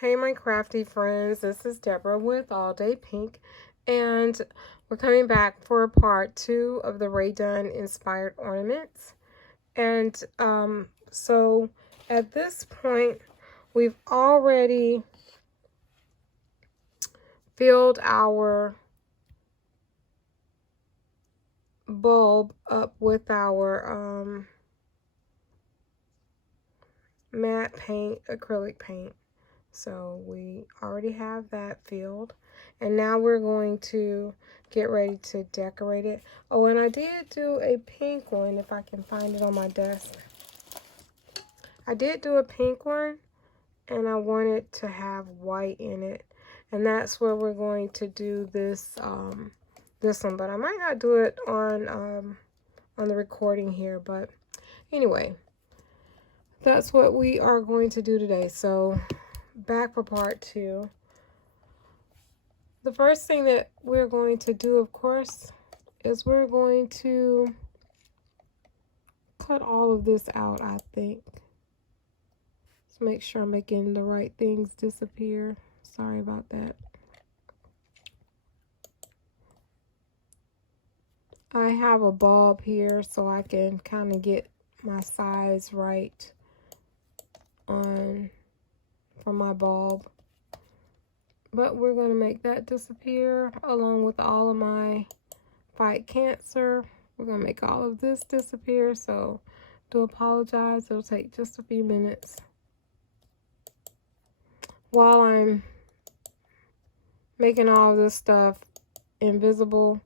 Hey my crafty friends, this is Deborah with All Day Pink, and we're coming back for part 2 of the Rae Dunn Inspired Ornaments. And so at this point, we've already filled our bulb up with our matte paint, acrylic paint. So we already have that filled, and now we're going to get ready to decorate it. Oh, and I did do a pink one, if I can find it on my desk. I did do a pink one, and I wanted to have white in it, and that's where we're going to do this this one. But I might not do it on the recording here. But anyway, that's what we are going to do today. So back for part 2. The first thing that we're going to do, of course, is we're going to cut all of this out, I think. Let's make sure I'm making the right things disappear. Sorry about that. I have a bulb here so I can kind of get my size right for my bulb. But we're going to make that disappear along with all of my Fight Cancer. We're going to make all of this disappear, so do apologize. It'll take just a few minutes. While I'm making all of this stuff invisible,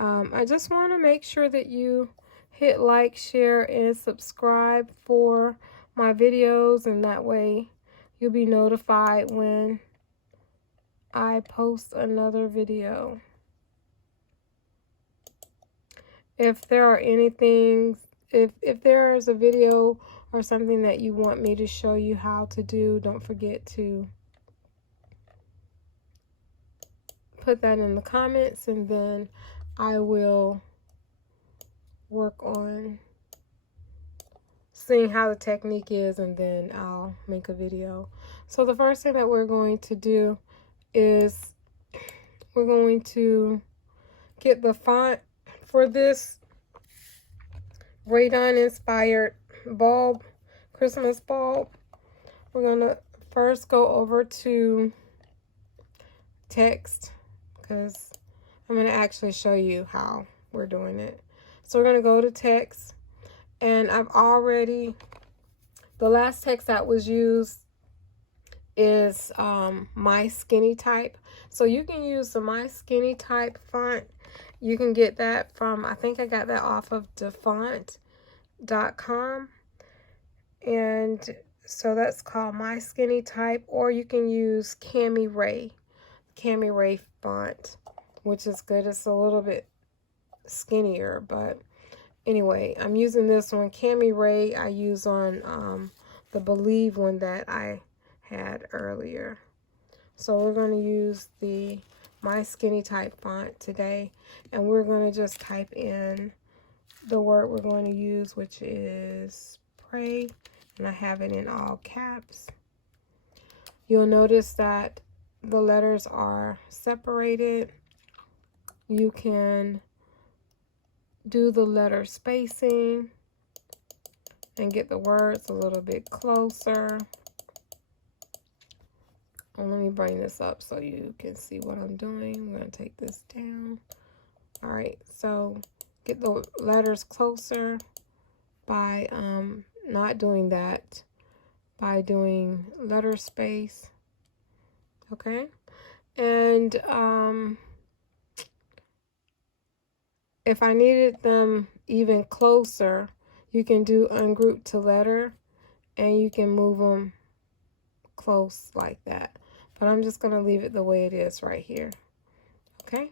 I just want to make sure that you hit like, share, and subscribe for my videos, and that way you'll be notified when I post another video. If there are anything, if there is a video or something that you want me to show you how to do, don't forget to put that in the comments, and then I will work on seeing how the technique is, and then I'll make a video. So the first thing that we're going to do is we're going to get the font for this Rae Dunn Inspired bulb, Christmas bulb. We're going to first go over to text, because I'm going to actually show you how we're doing it. So we're going to go to text, and I've already, the last text that was used is My Skinny Type. So you can use the My Skinny Type font. You can get that from, I think I got that off of defont.com. And so that's called My Skinny Type, or you can use Cami Rae font, which is good. It's a little bit skinnier, but anyway, I'm using this one. Cami Rae I use on the Believe one that I had earlier. So we're going to use the My Skinny Type font today, and we're going to just type in the word we're going to use, which is pray, and I have it in all caps. You'll notice that the letters are separated. You can do the letter spacing and get the words a little bit closer. Let me bring this up so you can see what I'm doing. I'm going to take this down. All right, so get the letters closer by not doing that, by doing letter space. Okay, and if I needed them even closer, you can do ungroup to letter, and you can move them close like that. But I'm just going to leave it the way it is right here. Okay.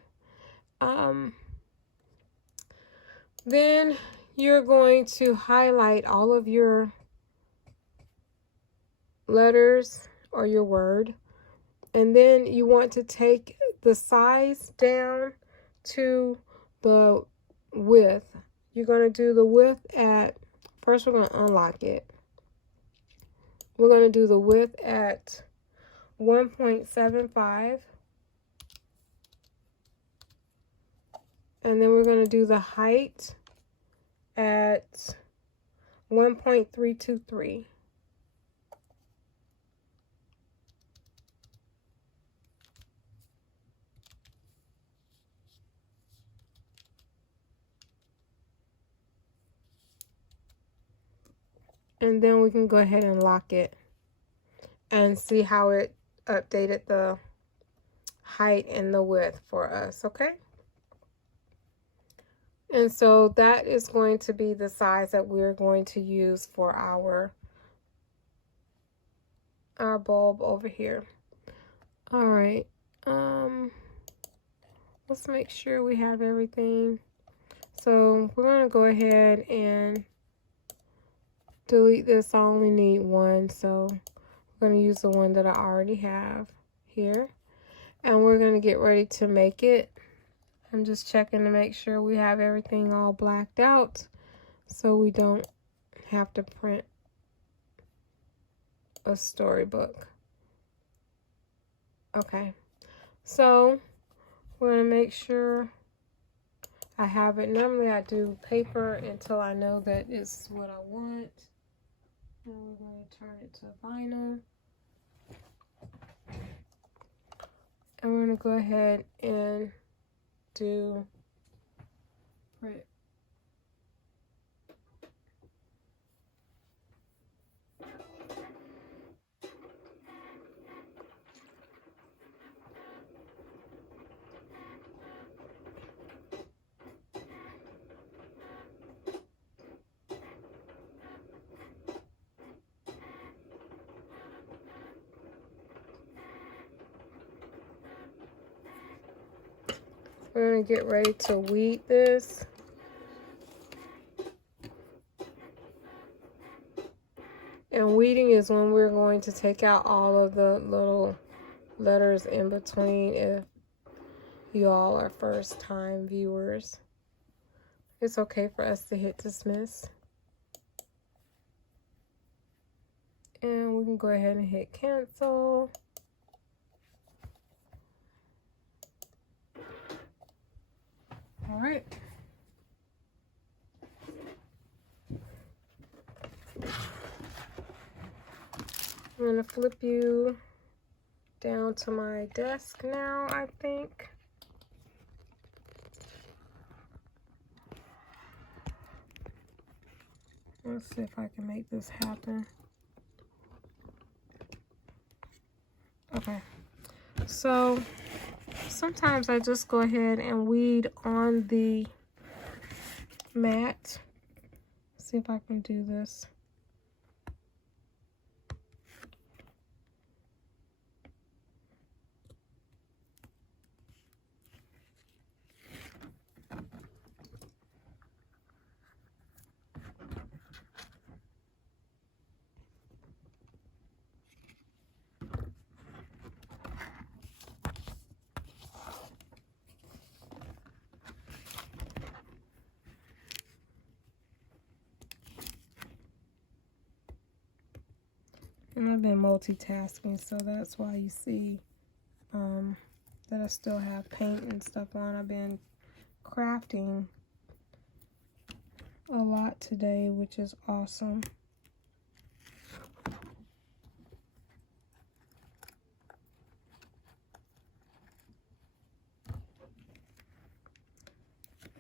Then you're going to highlight all of your letters or your word. And then you want to take the size down to the width. You're going to do the width at, first we're going to unlock it. We're going to do the width at 1.75. And then we're going to do the height at 1.323. And then we can go ahead and lock it and see how it updated the height and the width for us, okay? And so that is going to be the size that we're going to use for our bulb over here. All right, let's make sure we have everything. So we're going to go ahead and delete this. I only need one, so we're going to use the one that I already have here. And we're going to get ready to make it. I'm just checking to make sure we have everything all blacked out so we don't have to print a storybook. Okay, so we're going to make sure I have it. Normally I do paper until I know that it's what I want. And we're going to turn it to vinyl. And we're going to go ahead and do print. We're going to get ready to weed this. And weeding is when we're going to take out all of the little letters in between if you all are first time viewers. It's okay for us to hit dismiss. And we can go ahead and hit cancel. All right. I'm going to flip you down to my desk now, I think. Let's see if I can make this happen. Okay. So sometimes I just go ahead and weed on the mat. See if I can do this. And I've been multitasking, so that's why you see that I still have paint and stuff on. I've been crafting a lot today, which is awesome.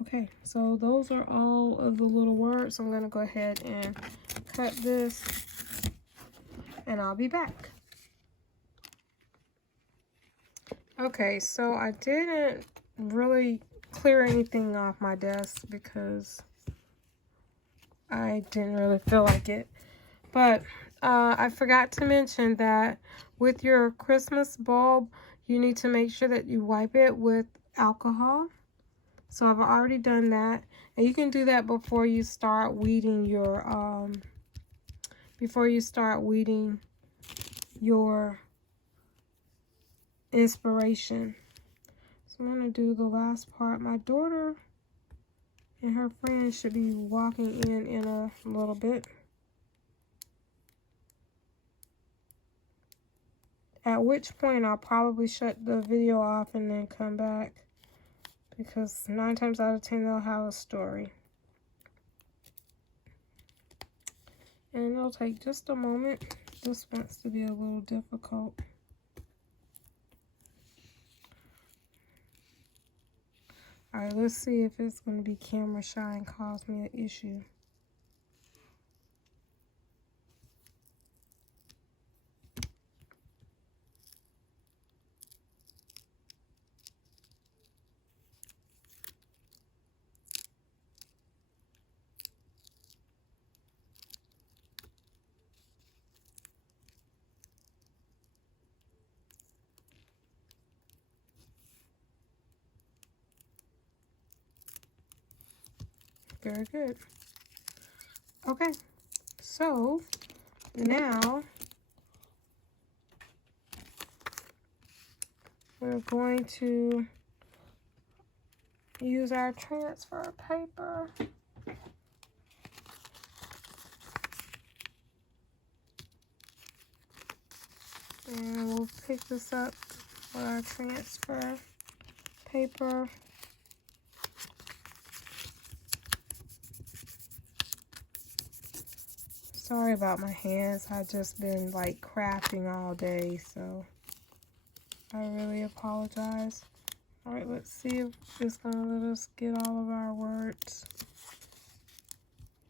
Okay, so those are all of the little words. I'm going to go ahead and cut this, and I'll be back. Okay, so I didn't really clear anything off my desk because I didn't really feel like it. But I forgot to mention that with your Christmas bulb, you need to make sure that you wipe it with alcohol. So I've already done that. And you can do that before you start weeding your inspiration. So I'm going to do the last part. My daughter and her friends should be walking in a little bit. At which point I'll probably shut the video off and then come back, because 9 times out of 10 they'll have a story. And it'll take just a moment. This wants to be a little difficult. Alright, let's see if it's going to be camera shy and cause me an issue. Very good. Okay, so now we're going to use our transfer paper. And we'll pick this up with our transfer paper. Sorry about my hands. I've just been like crafting all day, so I really apologize. All right, let's see if it's gonna let us get all of our words,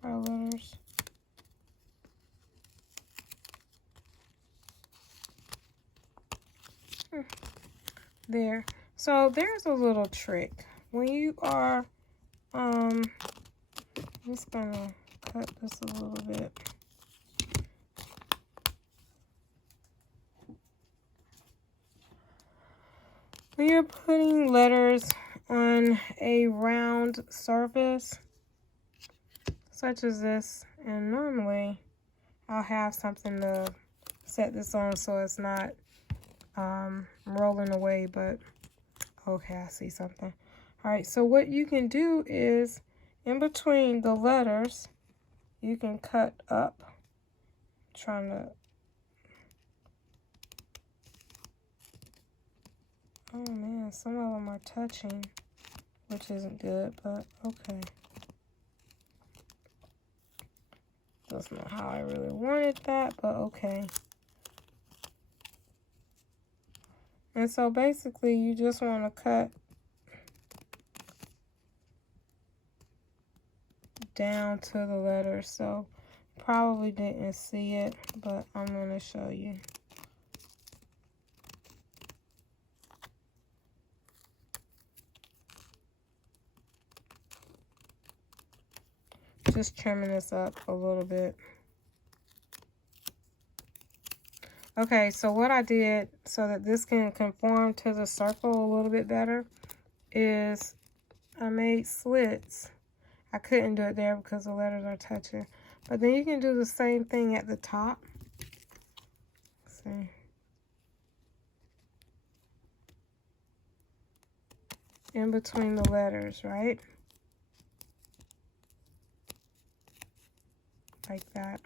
our letters. There. So there's a little trick. When you are, just gonna cut this a little bit. When you're putting letters on a round surface, such as this, and normally I'll have something to set this on so it's not rolling away, but okay, I see something. All right, so what you can do is in between the letters, you can cut up. Trying to, oh man, some of them are touching, which isn't good, but okay. That's not how I really wanted that, but okay. And so basically you just want to cut down to the letter. So probably didn't see it, but I'm going to show you. Just trimming this up a little bit. Okay, so what I did so that this can conform to the circle a little bit better is I made slits. I couldn't do it there because the letters are touching. But then you can do the same thing at the top. See? In between the letters, right? Like that.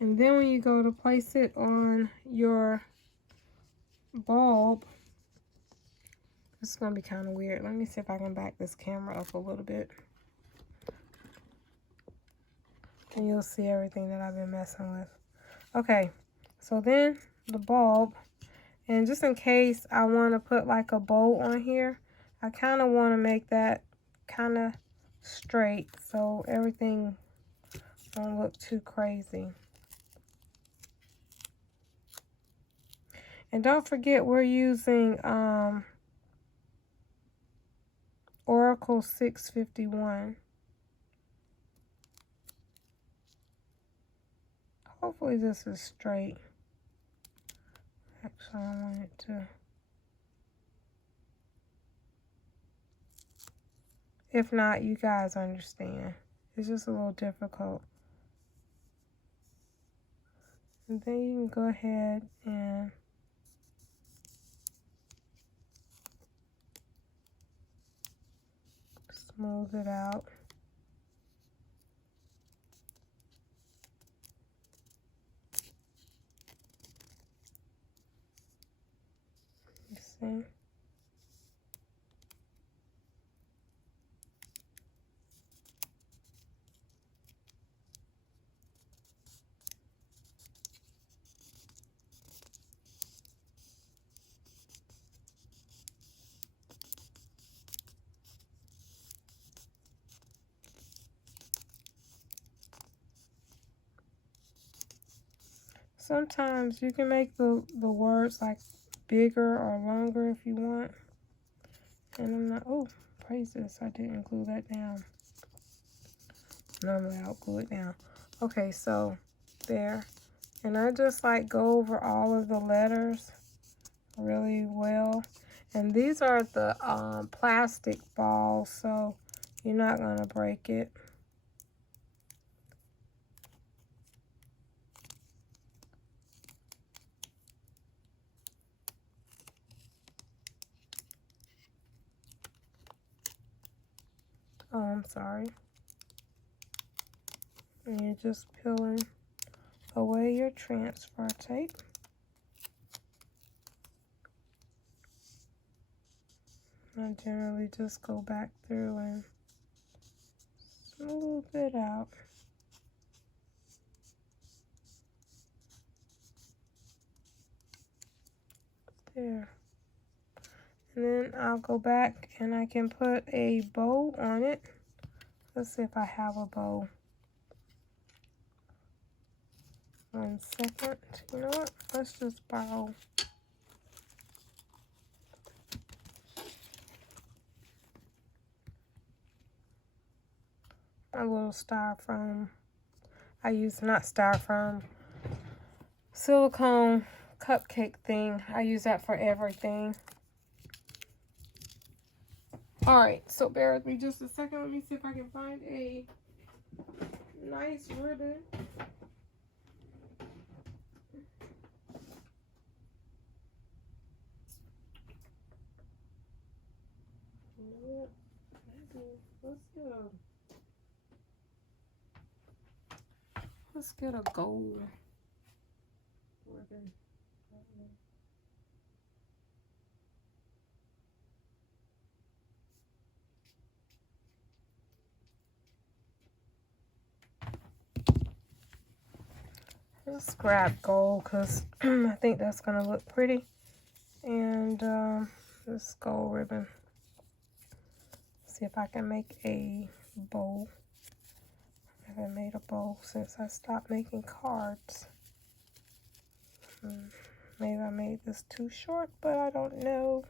And then when you go to place it on your bulb, this is going to be kind of weird. Let me see if I can back this camera up a little bit. And you'll see everything that I've been messing with. Okay, so then the bulb. And just in case I want to put like a bow on here, I kind of want to make that kind of straight so everything don't look too crazy. And don't forget we're using Oracle 651. Hopefully this is straight. Actually, I want it to. If not, you guys understand. It's just a little difficult. And then you can go ahead and smooth it out. See? Sometimes you can make the words like bigger or longer if you want. And I'm not, oh, praise this, I didn't glue that down. Normally I'll glue it down. Okay, so there. And I just like go over all of the letters really well. And these are the plastic balls, so you're not gonna break it. Oh, I'm sorry. And you're just peeling away your transfer tape. I generally just go back through and smooth it out. There. And then I'll go back and I can put a bow on it. Let's see if I have a bow. 1 second. You know what? Let's just borrow a little styrofoam. I use, not styrofoam, silicone cupcake thing. I use that for everything. Alright, so bear with me just a second. Let me see if I can find a nice ribbon. Let's get a gold ribbon. Let's grab gold because I think that's going to look pretty. And this gold ribbon. See if I can make a bow. I haven't made a bow since I stopped making cards. Maybe I made this too short, but I don't know.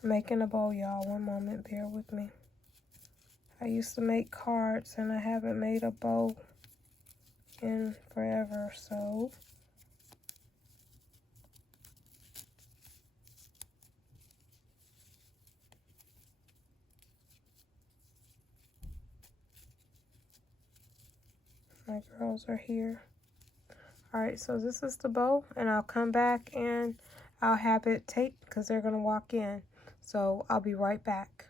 I'm making a bow, y'all. One moment, bear with me. I used to make cards and I haven't made a bow in forever, so my girls are here. Alright, so this is the bow, and I'll come back and I'll have it taped because they're going to walk in. So I'll be right back.